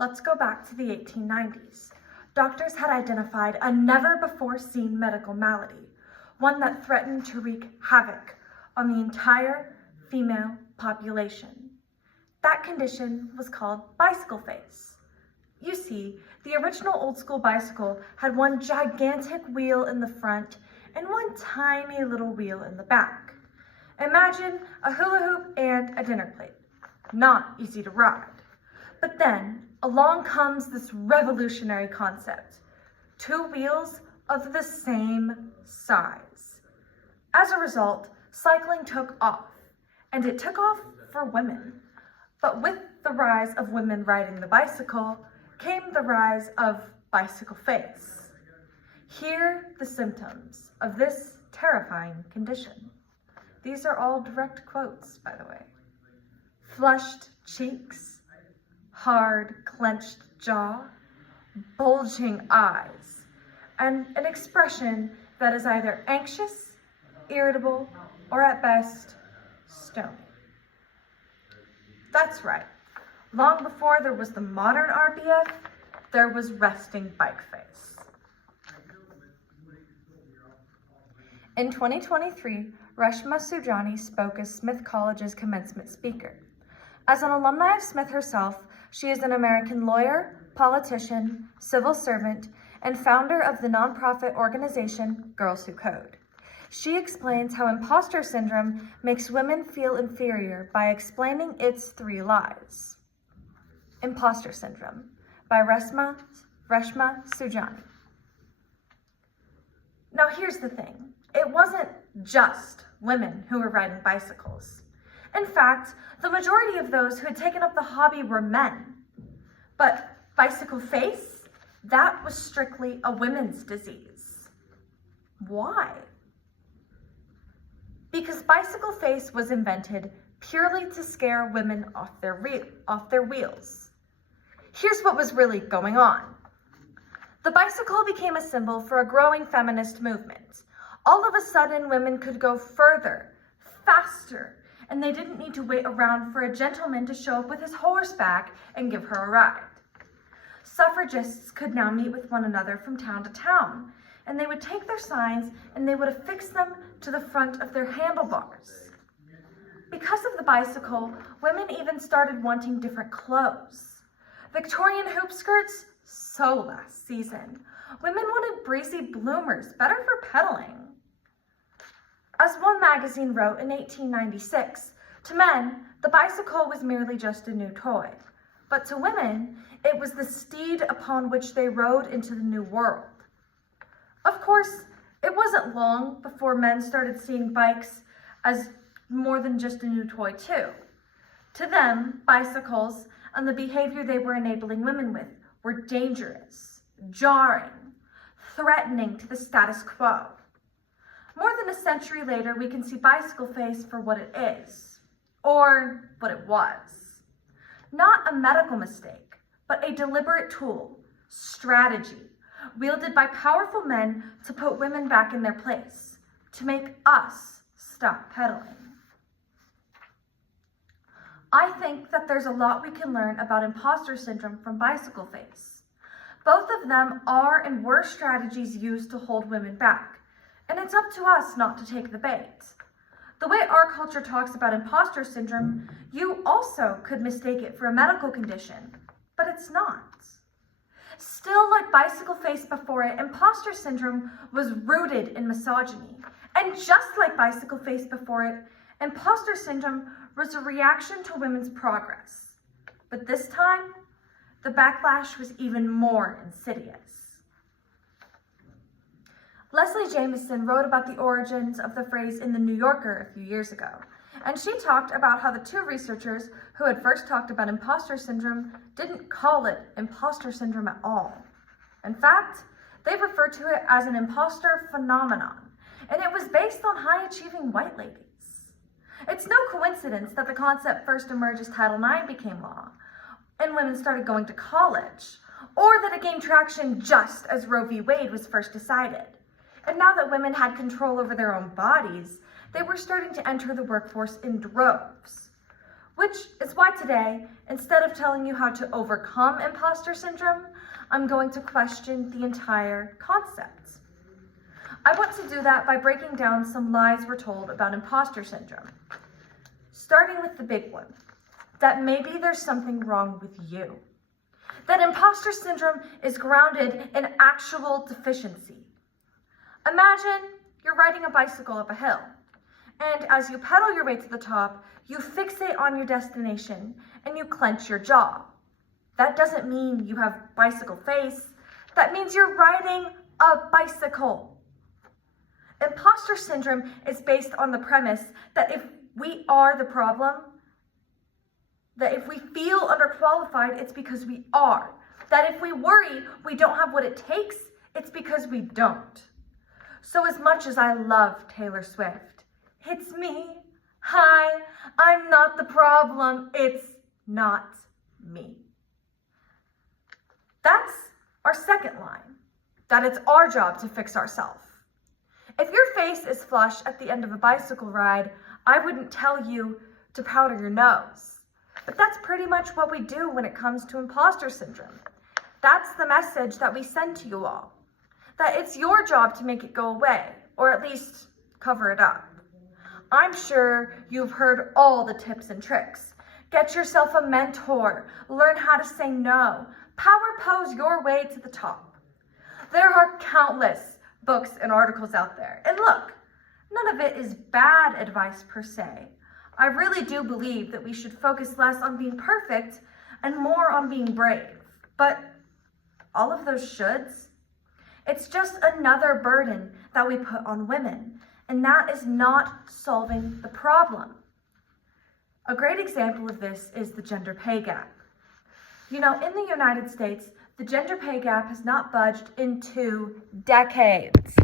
Let's go back to the 1890s. Doctors had identified a never-before-seen medical malady, one that threatened to wreak havoc on the entire female population. That condition was called bicycle face. You see, the original old-school bicycle had one gigantic wheel in the front and one tiny little wheel in the back. Imagine a hula hoop and a dinner plate. Not easy to ride. But then, along comes this revolutionary concept. 2 wheels of the same size. As a result, cycling took off, and it took off for women. But with the rise of women riding the bicycle came the rise of bicycle face. Here the symptoms of this terrifying condition. These are all direct quotes, by the way. Flushed cheeks, hard, clenched jaw, bulging eyes, and an expression that is either anxious, irritable, or at best, stony. That's right. Long before there was the modern RBF, there was resting bike face. In 2023, Reshma Sujani spoke as Smith College's commencement speaker. As an alumni of Smith herself, she is an American lawyer, politician, civil servant, and founder of the nonprofit organization Girls Who Code. She explains how imposter syndrome makes women feel inferior by explaining its 3 lies. Imposter Syndrome by Reshma Sujani. Now here's the thing. It wasn't just women who were riding bicycles. In fact, the majority of those who had taken up the hobby were men. But bicycle face, that was strictly a women's disease. Why? Because bicycle face was invented purely to scare women off their wheels. Here's what was really going on. The bicycle became a symbol for a growing feminist movement. All of a sudden, women could go further, faster, and they didn't need to wait around for a gentleman to show up with his horseback and give her a ride. Suffragists could now meet with one another from town to town, and they would take their signs and they would affix them to the front of their handlebars. Because of the bicycle, women even started wanting different clothes. Victorian hoop skirts? So last season. Women wanted breezy bloomers, better for pedaling. As one magazine wrote in 1896, to men, the bicycle was merely just a new toy. But to women, it was the steed upon which they rode into the new world. Of course, it wasn't long before men started seeing bikes as more than just a new toy too. To them, bicycles and the behavior they were enabling women with were dangerous, jarring, threatening to the status quo. More than a century later, we can see bicycle face for what it is, or what it was. Not a medical mistake, but a deliberate tool, strategy, wielded by powerful men to put women back in their place, to make us stop pedaling. I think that there's a lot we can learn about imposter syndrome from bicycle face. Both of them are and were strategies used to hold women back, and it's up to us not to take the bait. The way our culture talks about imposter syndrome, you also could mistake it for a medical condition, but it's not. Still, like bicycle face before it, imposter syndrome was rooted in misogyny. And just like bicycle face before it, imposter syndrome was a reaction to women's progress. But this time, the backlash was even more insidious. Leslie Jamison wrote about the origins of the phrase in The New Yorker a few years ago, and she talked about how the 2 researchers who had first talked about imposter syndrome didn't call it imposter syndrome at all. In fact, they referred to it as an imposter phenomenon, and it was based on high-achieving white ladies. It's no coincidence that the concept first emerged as Title IX became law, and women started going to college, or that it gained traction just as Roe v. Wade was first decided. And now that women had control over their own bodies, they were starting to enter the workforce in droves. Which is why today, instead of telling you how to overcome imposter syndrome, I'm going to question the entire concept. I want to do that by breaking down some lies we're told about imposter syndrome. Starting with the big one, that maybe there's something wrong with you. That imposter syndrome is grounded in actual deficiency. Imagine you're riding a bicycle up a hill, and as you pedal your way to the top, you fixate on your destination and you clench your jaw. That doesn't mean you have bicycle face. That means you're riding a bicycle. Imposter syndrome is based on the premise that if we are the problem, that if we feel underqualified, it's because we are. That if we worry we don't have what it takes, it's because we don't. So as much as I love Taylor Swift, it's me. Hi, I'm not the problem. It's not me. That's our second line, that it's our job to fix ourselves. If your face is flush at the end of a bicycle ride, I wouldn't tell you to powder your nose. But that's pretty much what we do when it comes to imposter syndrome. That's the message that we send to you all, that it's your job to make it go away, or at least cover it up. I'm sure you've heard all the tips and tricks. Get yourself a mentor, learn how to say no, power pose your way to the top. There are countless books and articles out there. And look, none of it is bad advice per se. I really do believe that we should focus less on being perfect and more on being brave. But all of those shoulds, it's just another burden that we put on women, and that is not solving the problem. A great example of this is the gender pay gap. You know, in the United States, the gender pay gap has not budged in 2 decades.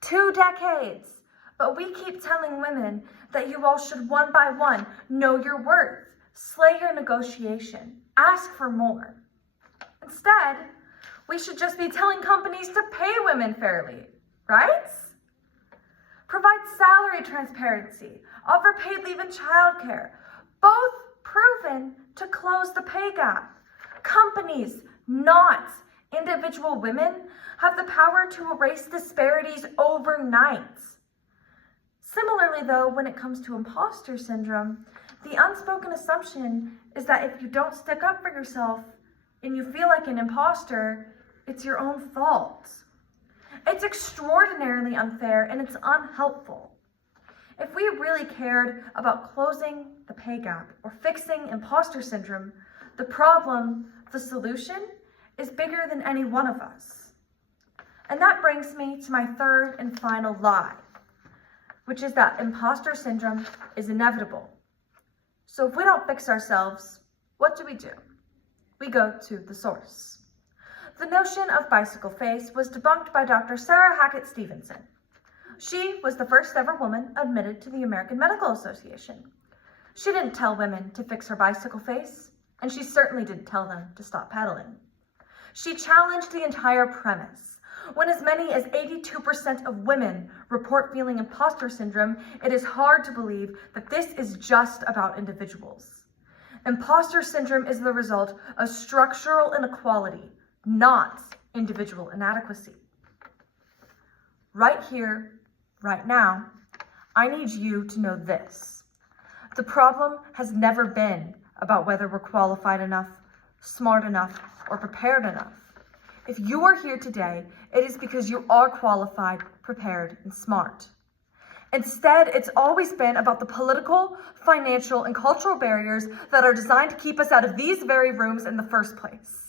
2 decades. But we keep telling women that you all should one by one know your worth, slay your negotiation, ask for more. Instead, we should just be telling companies to pay women fairly, right? Provide salary transparency, offer paid leave and childcare, both proven to close the pay gap. Companies, not individual women, have the power to erase disparities overnight. Similarly, though, when it comes to imposter syndrome, the unspoken assumption is that if you don't stick up for yourself and you feel like an imposter, it's your own fault. It's extraordinarily unfair and it's unhelpful. If we really cared about closing the pay gap or fixing imposter syndrome, the problem, the solution, is bigger than any one of us. And that brings me to my third and final lie, which is that imposter syndrome is inevitable. So if we don't fix ourselves, what do? We go to the source. The notion of bicycle face was debunked by Dr. Sarah Hackett Stevenson. She was the first ever woman admitted to the American Medical Association. She didn't tell women to fix her bicycle face, and she certainly didn't tell them to stop pedaling. She challenged the entire premise. When as many as 82% of women report feeling imposter syndrome, it is hard to believe that this is just about individuals. Imposter syndrome is the result of structural inequality, not individual inadequacy. Right here, right now, I need you to know this. The problem has never been about whether we're qualified enough, smart enough, or prepared enough. If you are here today, it is because you are qualified, prepared, and smart. Instead, it's always been about the political, financial, and cultural barriers that are designed to keep us out of these very rooms in the first place.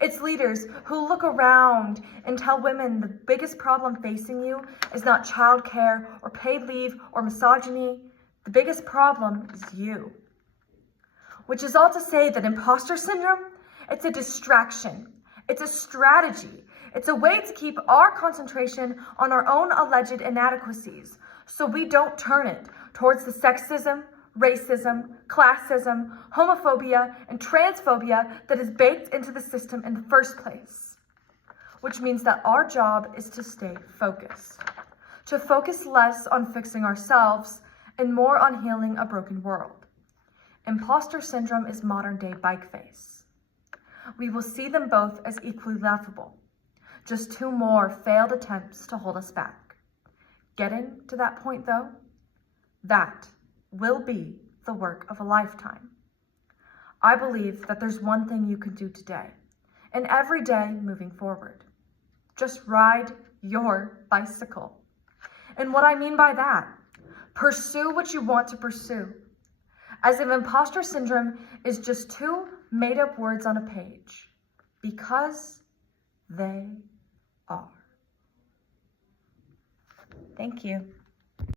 It's leaders who look around and tell women the biggest problem facing you is not childcare or paid leave or misogyny. The biggest problem is you. Which is all to say that imposter syndrome, it's a distraction. It's a strategy. It's a way to keep our concentration on our own alleged inadequacies so we don't turn it towards the sexism, racism, classism, homophobia, and transphobia that is baked into the system in the first place. Which means that our job is to stay focused. To focus less on fixing ourselves and more on healing a broken world. Imposter syndrome is modern-day bike face. We will see them both as equally laughable, just two more failed attempts to hold us back. Getting to that point, though, that will be the work of a lifetime. I believe that there's one thing you can do today, and every day moving forward. Just ride your bicycle. And what I mean by that, pursue what you want to pursue. As if imposter syndrome is just two made-up words on a page, because they are. Thank you.